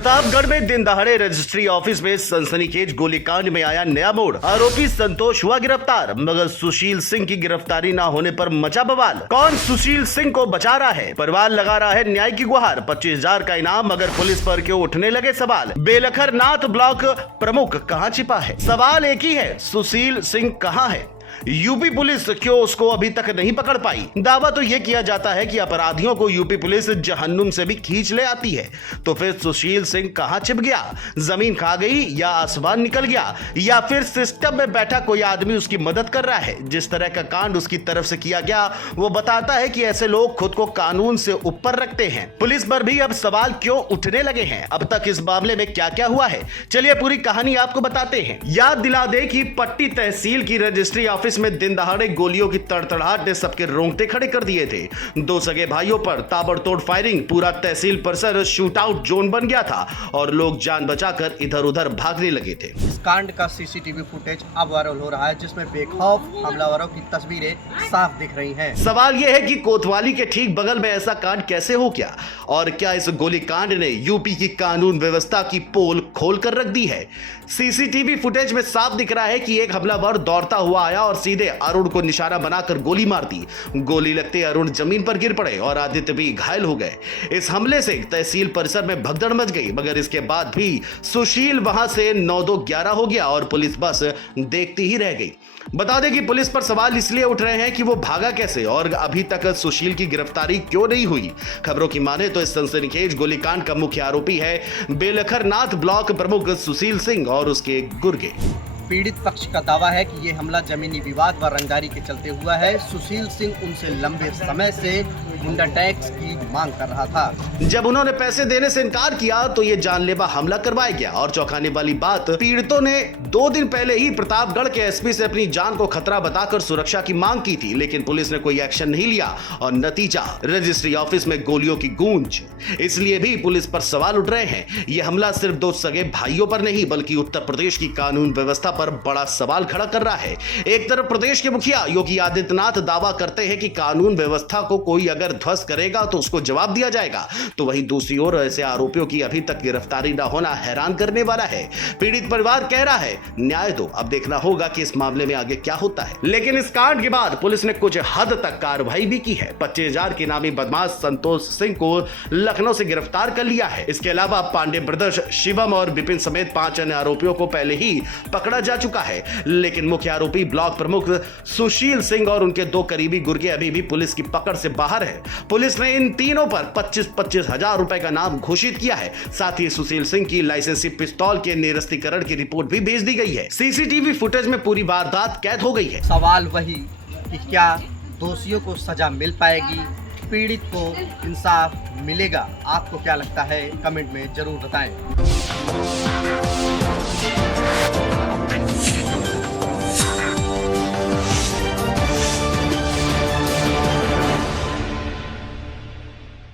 प्रतापगढ़ में दिन दहाड़े रजिस्ट्री ऑफिस में सनसनीखेज गोलीकांड में आया नया मोड़। आरोपी संतोष हुआ गिरफ्तार, मगर सुशील सिंह की गिरफ्तारी न होने पर मचा बवाल। कौन सुशील सिंह को बचा रहा है? परिवार लगा रहा है न्याय की गुहार। 25,000 का इनाम, मगर पुलिस पर क्यों उठने लगे सवाल? बेलखरनाथ ब्लॉक प्रमुख कहां छिपा है? सवाल एक ही है, सुशील सिंह कहां है? यूपी पुलिस क्यों उसको अभी तक नहीं पकड़ पाई? दावा तो यह किया जाता है कि अपराधियों को यूपी पुलिस जहन्नुम से भी खींच ले आती है। तो फिर सुशील सिंह कहां छिप गया? जमीन खा गई या आसमान निकल गया, या फिर सिस्टम में बैठा कोई आदमी उसकी मदद कर रहा है? जिस तरह का कांड उसकी तरफ से किया गया वो बताता है कि ऐसे लोग खुद को कानून से ऊपर रखते हैं। पुलिस पर भी अब सवाल क्यों उठने लगे हैं? अब तक इस मामले में क्या क्या हुआ है, चलिए पूरी कहानी आपको बताते हैं। याद दिला दे कि पट्टी तहसील की रजिस्ट्री ऑफिस में दिन दहाड़े गोलियों की तड़तड़ाहट ने सबके रोंगटे खड़े कर दिए थे। दो सगे भाइयों पर ताबड़तोड़ फायरिंग, पूरा तहसील परिसर शूट आउट जोन बन गया था और लोग जान बचाकर इधर उधर भागने लगे थे। इस कांड का सीसीटीवी फुटेज अब वायरल हो रहा है, जिसमें बेखौफ हमलावरों की तस्वीरें साफ दिख रही हैं। सवाल यह है कि कोतवाली के ठीक बगल में ऐसा कांड कैसे हो गया, और क्या इस गोलीकांड ने यूपी की कानून व्यवस्था की पोल खोल कर रख दी है? सीसीटीवी फुटेज में साफ दिख रहा है कि एक हमलावर दौड़ता हुआ आया और सीधे अरुण को निशाना बनाकर गोली मार दी। गोली लगते अरुण जमीन पर गिर पड़े और आदित्य भी घायल हो गए। इस हमले से तहसील परिसर में भगदड़ मच गई, मगर इसके बाद भी सुशील वहां से 9-2-11 हो गया और पुलिस बस देखती ही रह गई। बता दें कि पुलिस पर सवाल इसलिए उठ रहे हैं कि वो भागा कैसे और अभी तक सुशील की गिरफ्तारी क्यों नहीं हुई। खबरों की माने तो इस सनसनीखेज गोलीकांड का मुख्य आरोपी है बेलखरनाथ ब्लॉक प्रमुख सुशील सिंह और उसके गुर्गे। पीड़ित पक्ष का दावा है कि ये हमला जमीनी विवाद व रंगदारी के चलते हुआ है। सुशील सिंह उनसे लंबे समय से गुंडा टैक्स की मांग कर रहा था। जब उन्होंने पैसे देने से इनकार किया तो ये जानलेवा हमला करवाया गया। और चौंकाने वाली बात, पीड़ितों ने 2 दिन पहले ही प्रतापगढ़ के एसपी से अपनी जान को खतरा बताकर सुरक्षा की मांग की थी, लेकिन पुलिस ने कोई एक्शन नहीं लिया और नतीजा रजिस्ट्री ऑफिस में गोलियों की गूंज। इसलिए भी पुलिस पर सवाल उठ रहे हैं। यह हमला सिर्फ 2 सगे भाइयों पर नहीं बल्कि उत्तर प्रदेश की कानून व्यवस्था पर बड़ा सवाल खड़ा कर रहा है। एक तरफ प्रदेश के मुखिया योगी आदित्यनाथ दावा करते हैं कि कानून व्यवस्था को कोई अगर ध्वस्त करेगा तो उसको जवाब दिया जाएगा, तो वहीं दूसरी ओर ऐसे आरोपियों की अभी तक गिरफ्तारी न होना हैरान करने वाला है। पीड़ित परिवार कह रहा है न्याय दो। अब देखना होगा कि इस मामले में आगे क्या होता है। लेकिन इस कांड के बाद पुलिस ने कुछ हद तक कार्रवाई भी की है। 25,000 के नामी बदमाश संतोष सिंह को लखनऊ से गिरफ्तार कर लिया है। इसके अलावा पांडे ब्रदर्स, शिवम और विपिन समेत 5 अन्य आरोपियों को पहले ही पकड़ा जा चुका है। लेकिन मुख्य आरोपी ब्लॉक प्रमुख सुशील सिंह और उनके 2 करीबी गुर्गे अभी भी पुलिस की पकड़ से बाहर है। पुलिस ने इन तीनों पर 25-25 हजार रुपए का नाम घोषित किया है। साथ ही सुशील सिंह की लाइसेंसी पिस्तौल के निरस्तीकरण की रिपोर्ट भी भेज दी गई है। सीसीटीवी फुटेज में पूरी वारदात कैद हो गई है। सवाल वही कि क्या दोषियों को सजा मिल पाएगी, पीड़ित को इंसाफ मिलेगा? आपको क्या लगता है, कमेंट में जरूर बताएं।